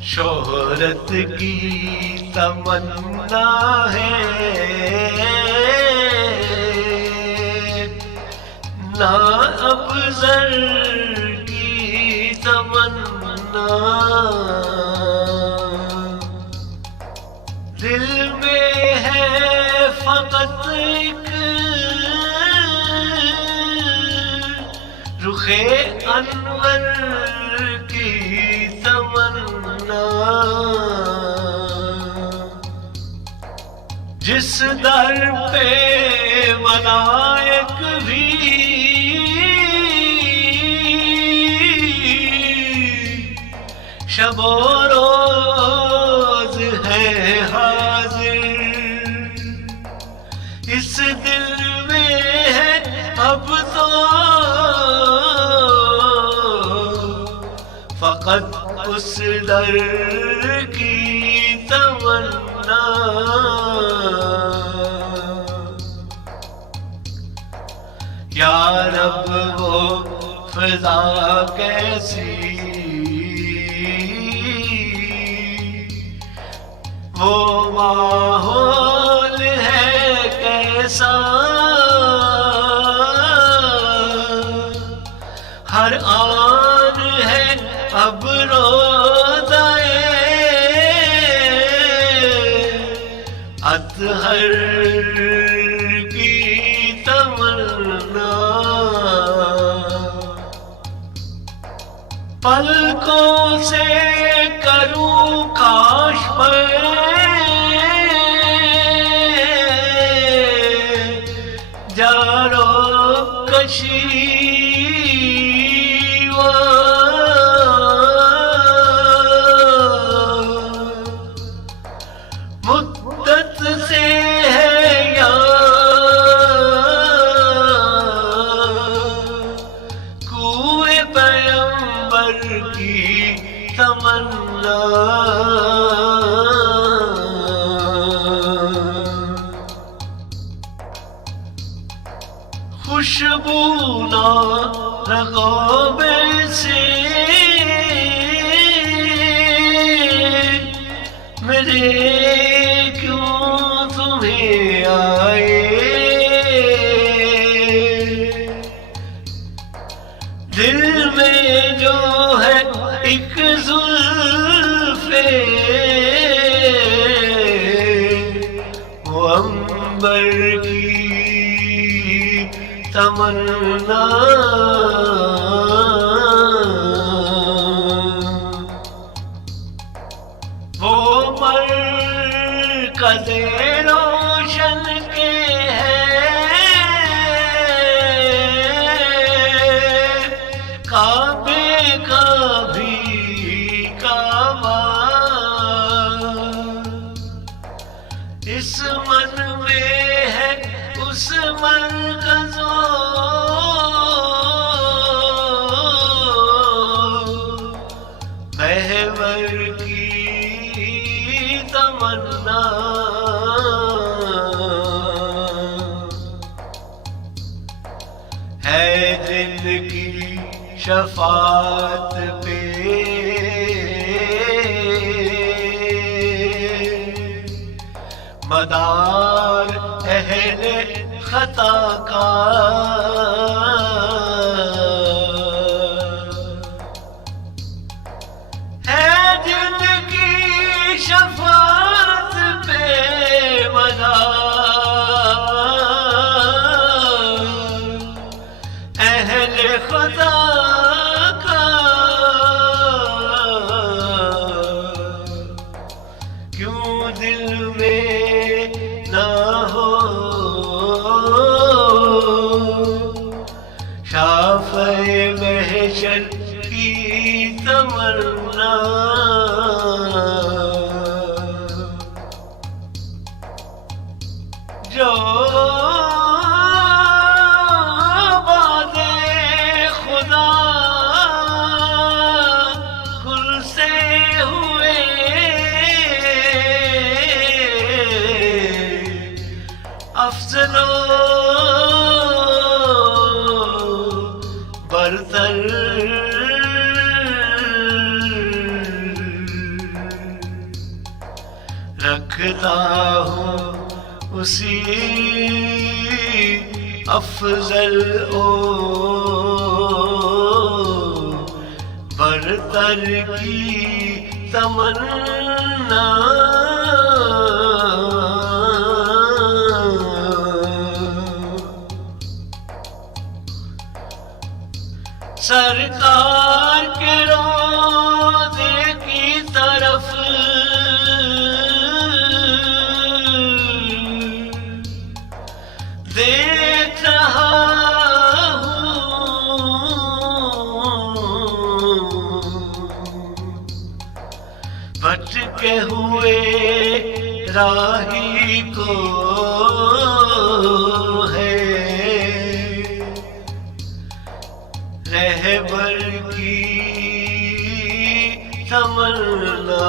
शोहरत की तमन्ना है ना अफजल की तमन्ना। दिल में है फकत एक रुखे अनवर की तमन्ना। जिस दर पे मलाइक भी शबो रोज है हाजिर, इस दिल में है अब तो फकत उस दर की तमन्ना। या रब वो फिजा कैसी, वो माहौल है कैसा, हर आन है अब रोज़ाए अतहर की तमन्ना। पलकों से करूं काश पर जारो कशी, मुद्दत से है या कुए पैगंबर की तमन्ना। खुशबू ना रगोबे से मेरे क्यों तुम्हें आए, दिल में जो है एक जुल्फे वो अंबर की तमन्ना। वो मरकज़े रोशन के है काबे का भी काबा, इस मन में है उस मरकज़ो महवर की तमन्ना। है जिनकी शफात पे मदार अहले खता का, है जिनकी शफात पे मदार अहले खता का। क्यों दिल में ना हो शाफ़े महशर की तमन्ना। जो बादे खुदा कुल से हुए अफजलो बरतर रखता हूँ उसी अफजल ओ बरतर की तमन्ना। सरकार के रोज़े की तरफ देख रहा भटके हुए राही को है रहबर की तमन्ना।